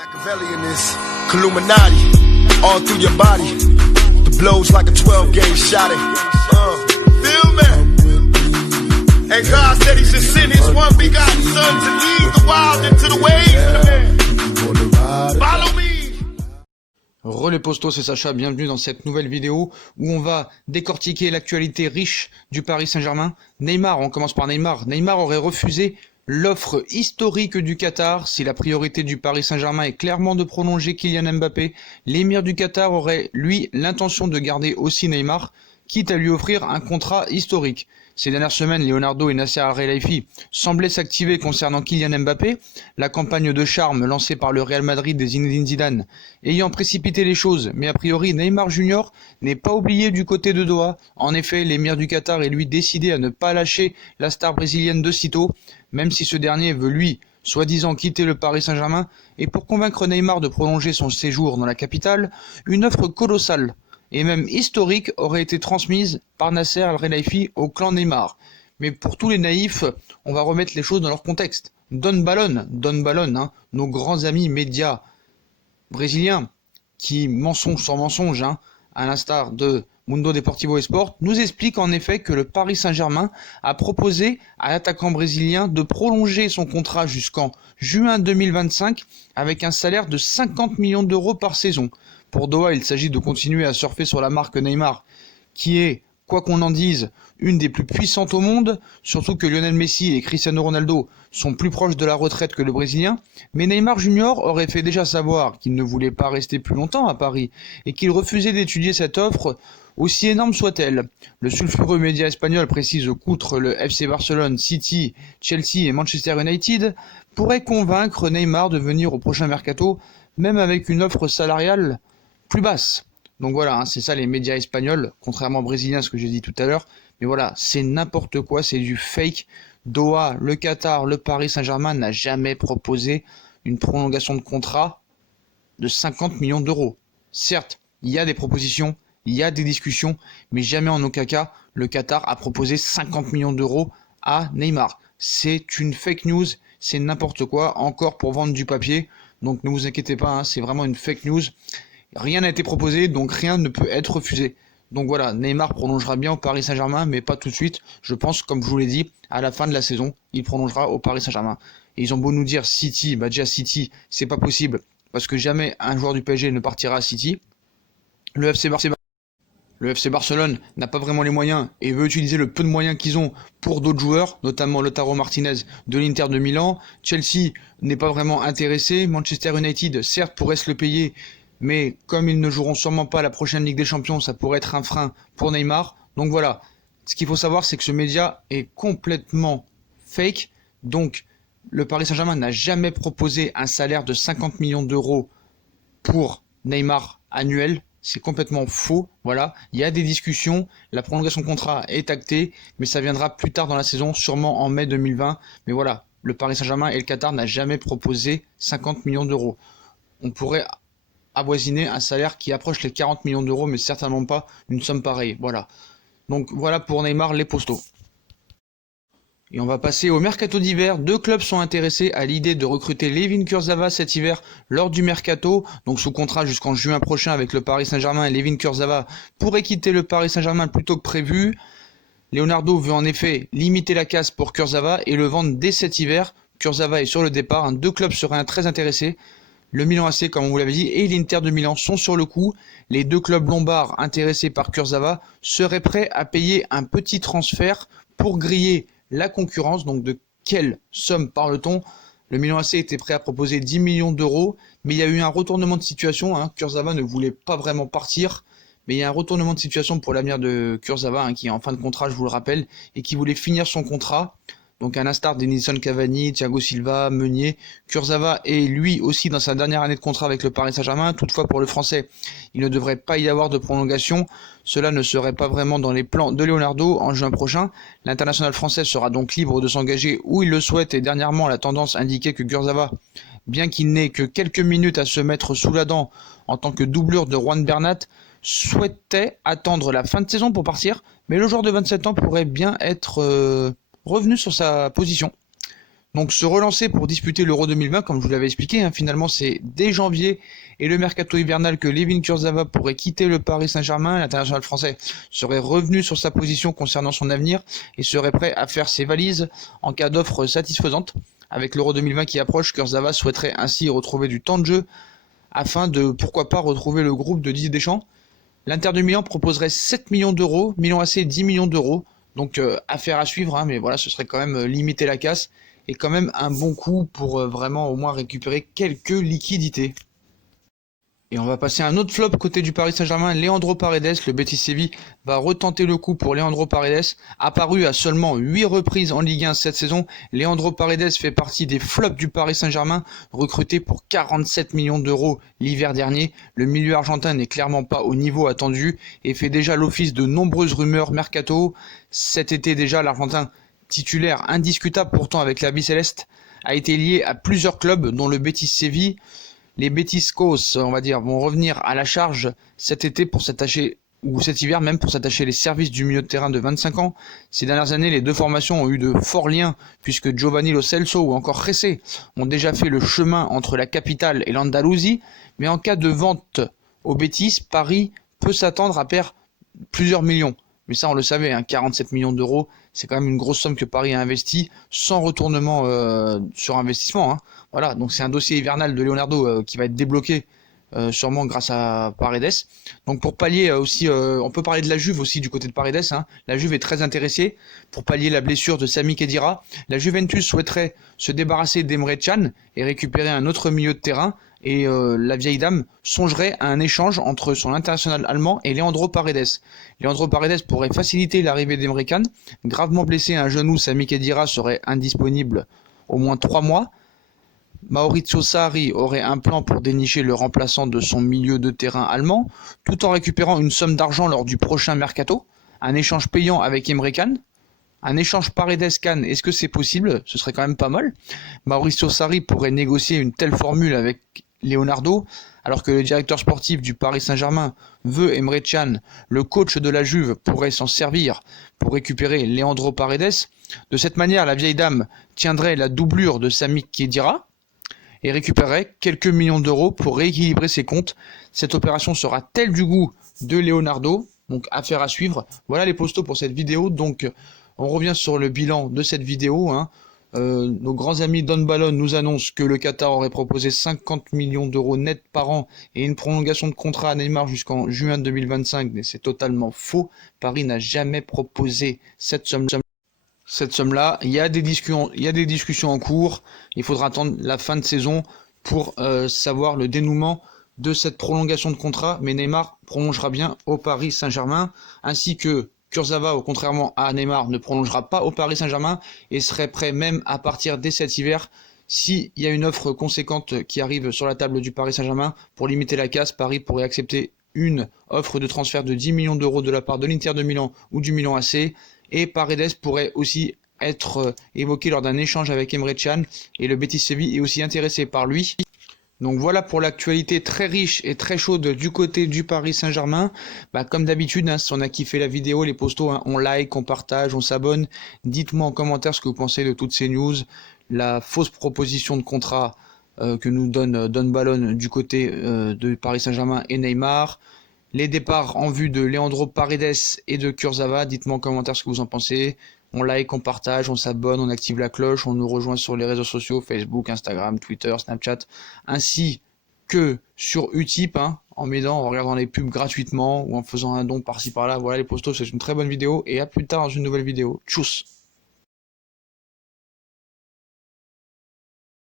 Machiavelli in this Illuminati, all through your body. The blows like a 12-gauge shot. Feel me? And God said He should send His one begotten Son to lead the wild into the ways. Follow me. Re les postos, c'est Sacha, bienvenue dans cette nouvelle vidéo où on va décortiquer l'actualité riche du Paris Saint-Germain. Neymar, on commence par Neymar. Neymar aurait refusé l'offre historique du Qatar. Si la priorité du Paris Saint-Germain est clairement de prolonger Kylian Mbappé, l'émir du Qatar aurait, lui, l'intention de garder aussi Neymar, quitte à lui offrir un contrat historique. Ces dernières semaines, Leonardo et Nasser Al-Khelaifi semblaient s'activer concernant Kylian Mbappé, la campagne de charme lancée par le Real Madrid des Zinedine Zidane ayant précipité les choses, mais a priori Neymar Junior n'est pas oublié du côté de Doha. En effet, l'émir du Qatar est lui décidé à ne pas lâcher la star brésilienne de sitôt, même si ce dernier veut lui, soi-disant quitter le Paris Saint-Germain, et pour convaincre Neymar de prolonger son séjour dans la capitale, une offre colossale et même historique aurait été transmise par Nasser Al-Khelaifi au clan Neymar. Mais pour tous les naïfs, on va remettre les choses dans leur contexte. Don Balon, nos grands amis médias brésiliens, qui mensonge sur mensonge, à l'instar de Mundo Deportivo Esport, nous explique en effet que le Paris Saint-Germain a proposé à l'attaquant brésilien de prolonger son contrat jusqu'en juin 2025 avec un salaire de 50 millions d'euros par saison. Pour Doha, il s'agit de continuer à surfer sur la marque Neymar, qui est, quoi qu'on en dise, une des plus puissantes au monde, surtout que Lionel Messi et Cristiano Ronaldo sont plus proches de la retraite que le Brésilien, mais Neymar Junior aurait fait déjà savoir qu'il ne voulait pas rester plus longtemps à Paris, et qu'il refusait d'étudier cette offre, aussi énorme soit-elle. Le sulfureux média espagnol précise qu'outre le FC Barcelone, City, Chelsea et Manchester United, pourraient convaincre Neymar de venir au prochain mercato, même avec une offre salariale plus basse. Donc voilà, c'est ça les médias espagnols, contrairement aux brésiliens, ce que j'ai dit tout à l'heure. Mais voilà, c'est n'importe quoi, c'est du fake. Doha, le Qatar, le Paris Saint-Germain n'a jamais proposé une prolongation de contrat de 50 millions d'euros. Certes, il y a des propositions, il y a des discussions, mais jamais en aucun cas, le Qatar a proposé 50 millions d'euros à Neymar. C'est une fake news, c'est n'importe quoi, encore pour vendre du papier. Donc ne vous inquiétez pas, c'est vraiment une fake news. Rien n'a été proposé, donc rien ne peut être refusé. Donc voilà, Neymar prolongera bien au Paris Saint-Germain, mais pas tout de suite. Je pense, comme je vous l'ai dit, à la fin de la saison, il prolongera au Paris Saint-Germain. Et ils ont beau nous dire City, déjà City, c'est pas possible, parce que jamais un joueur du PSG ne partira à City. Le FC Barcelone n'a pas vraiment les moyens et veut utiliser le peu de moyens qu'ils ont pour d'autres joueurs, notamment Lautaro Martinez de l'Inter de Milan. Chelsea n'est pas vraiment intéressé. Manchester United, certes, pourrait se le payer, mais comme ils ne joueront sûrement pas la prochaine Ligue des Champions, ça pourrait être un frein pour Neymar. Donc voilà, ce qu'il faut savoir, c'est que ce média est complètement fake. Donc le Paris Saint-Germain n'a jamais proposé un salaire de 50 millions d'euros pour Neymar annuel. C'est complètement faux. Voilà, il y a des discussions, la prolongation de contrat est actée, mais ça viendra plus tard dans la saison, sûrement en mai 2020. Mais voilà, le Paris Saint-Germain et le Qatar n'ont jamais proposé 50 millions d'euros. On pourrait avoisiner un salaire qui approche les 40 millions d'euros, mais certainement pas une somme pareille. Voilà. Donc voilà pour Neymar, les postos. Et on va passer au mercato d'hiver. Deux clubs sont intéressés à l'idée de recruter Layvin Kurzawa cet hiver lors du mercato, donc sous contrat jusqu'en juin prochain avec le Paris Saint-Germain. Et Layvin Kurzawa pourrait quitter le Paris Saint-Germain plus tôt que prévu. Leonardo veut en effet limiter la casse pour Kurzawa et le vendre dès cet hiver. Kurzawa est sur le départ. Deux clubs seraient très intéressés. Le Milan AC, comme on vous l'avait dit, et l'Inter de Milan sont sur le coup. Les deux clubs lombards intéressés par Kurzawa seraient prêts à payer un petit transfert pour griller la concurrence. Donc de quelle somme parle-t-on? Le Milan AC était prêt à proposer 10 millions d'euros, mais il y a eu un retournement de situation. Kurzawa ne voulait pas vraiment partir, mais il y a un retournement de situation pour l'avenir de Kurzawa, qui est en fin de contrat, je vous le rappelle, et qui voulait finir son contrat. Donc à l'instar d'Edinson Cavani, Thiago Silva, Meunier, Kurzawa est lui aussi dans sa dernière année de contrat avec le Paris Saint-Germain. Toutefois pour le Français, il ne devrait pas y avoir de prolongation. Cela ne serait pas vraiment dans les plans de Leonardo en juin prochain. L'international français sera donc libre de s'engager où il le souhaite et dernièrement la tendance indiquait que Kurzawa, bien qu'il n'ait que quelques minutes à se mettre sous la dent en tant que doublure de Juan Bernat, souhaitait attendre la fin de saison pour partir, mais le joueur de 27 ans pourrait bien être revenu sur sa position. Donc se relancer pour disputer l'Euro 2020, comme je vous l'avais expliqué, hein, finalement c'est dès janvier et le mercato hivernal que Layvin Kurzawa pourrait quitter le Paris Saint-Germain. L'international français serait revenu sur sa position concernant son avenir et serait prêt à faire ses valises en cas d'offre satisfaisante. Avec l'Euro 2020 qui approche, Kurzawa souhaiterait ainsi retrouver du temps de jeu afin de, pourquoi pas, retrouver le groupe de Didier Deschamps. L'Inter de Milan proposerait 7 millions d'euros, Milan AC 10 millions d'euros. Donc affaire à suivre, hein, mais voilà, ce serait quand même limiter la casse et quand même un bon coup pour vraiment au moins récupérer quelques liquidités. Et on va passer à un autre flop côté du Paris Saint-Germain, Leandro Paredes. Le Betis Séville va retenter le coup pour Leandro Paredes. Apparu à seulement 8 reprises en Ligue 1 cette saison, Leandro Paredes fait partie des flops du Paris Saint-Germain, recruté pour 47 millions d'euros l'hiver dernier. Le milieu argentin n'est clairement pas au niveau attendu et fait déjà l'office de nombreuses rumeurs mercato. Cet été déjà, l'Argentin, titulaire indiscutable pourtant avec la Bicéleste, a été lié à plusieurs clubs dont le Betis Séville. Les Betiscos, on va dire, vont revenir à la charge cet été pour s'attacher, ou cet hiver même, pour s'attacher les services du milieu de terrain de 25 ans. Ces dernières années, les deux formations ont eu de forts liens, puisque Giovanni Lo Celso ou encore Jessé ont déjà fait le chemin entre la capitale et l'Andalousie. Mais en cas de vente au Betis, Paris peut s'attendre à perdre plusieurs millions. Mais ça, on le savait, hein, 47 millions d'euros, c'est quand même une grosse somme que Paris a investi sans retournement sur investissement. Hein. Voilà, donc c'est un dossier hivernal de Leonardo qui va être débloqué sûrement grâce à Paredes. Donc pour pallier aussi, on peut parler de la Juve aussi du côté de Paredes. Hein. La Juve est très intéressée pour pallier la blessure de Sami Khedira. La Juventus souhaiterait se débarrasser d'Emre Can et récupérer un autre milieu de terrain. Et la vieille dame songerait à un échange entre son international allemand et Leandro Paredes. Leandro Paredes pourrait faciliter l'arrivée d'Emre Can. Gravement blessé à un genou, Sami Khedira serait indisponible au moins 3 mois. Maurizio Sarri aurait un plan pour dénicher le remplaçant de son milieu de terrain allemand, tout en récupérant une somme d'argent lors du prochain mercato. Un échange payant avec Emre Can. Un échange Paredes-Can, est-ce que c'est possible? Ce serait quand même pas mal. Maurizio Sarri pourrait négocier une telle formule avec Leonardo, alors que le directeur sportif du Paris Saint-Germain veut Emre Can. Le coach de la Juve pourrait s'en servir pour récupérer Leandro Paredes. De cette manière, la vieille dame tiendrait la doublure de Sami Khedira et récupérerait quelques millions d'euros pour rééquilibrer ses comptes. Cette opération sera-t-elle du goût de Leonardo? Donc affaire à suivre. Voilà les postos pour cette vidéo. Donc on revient sur le bilan de cette vidéo. Hein. Nos grands amis Don Ballon nous annoncent que le Qatar aurait proposé 50 millions d'euros net par an et une prolongation de contrat à Neymar jusqu'en juin 2025. Mais c'est totalement faux. Paris n'a jamais proposé cette somme-là. Il y a des discussions en cours. Il faudra attendre la fin de saison pour savoir le dénouement de cette prolongation de contrat. Mais Neymar prolongera bien au Paris Saint-Germain, ainsi que Kurzawa, contrairement à Neymar, ne prolongera pas au Paris Saint-Germain et serait prêt même à partir dès cet hiver. S'il y a une offre conséquente qui arrive sur la table du Paris Saint-Germain, pour limiter la casse, Paris pourrait accepter une offre de transfert de 10 millions d'euros de la part de l'Inter de Milan ou du Milan AC. Et Paredes pourrait aussi être évoqué lors d'un échange avec Emre Can. Et le Betis Séville est aussi intéressé par lui. Donc voilà pour l'actualité très riche et très chaude du côté du Paris Saint-Germain. Comme d'habitude, hein, si on a kiffé la vidéo, les postos, hein, on like, on partage, on s'abonne. Dites-moi en commentaire ce que vous pensez de toutes ces news. La fausse proposition de contrat que nous donne Don Ballon du côté de Paris Saint-Germain et Neymar. Les départs en vue de Leandro Paredes et de Kurzawa. Dites-moi en commentaire ce que vous en pensez. On like, on partage, on s'abonne, on active la cloche, on nous rejoint sur les réseaux sociaux, Facebook, Instagram, Twitter, Snapchat, ainsi que sur Utip, hein, en regardant les pubs gratuitement ou en faisant un don par-ci par-là. Voilà les postos, c'est une très bonne vidéo et à plus tard dans une nouvelle vidéo. Tchuss!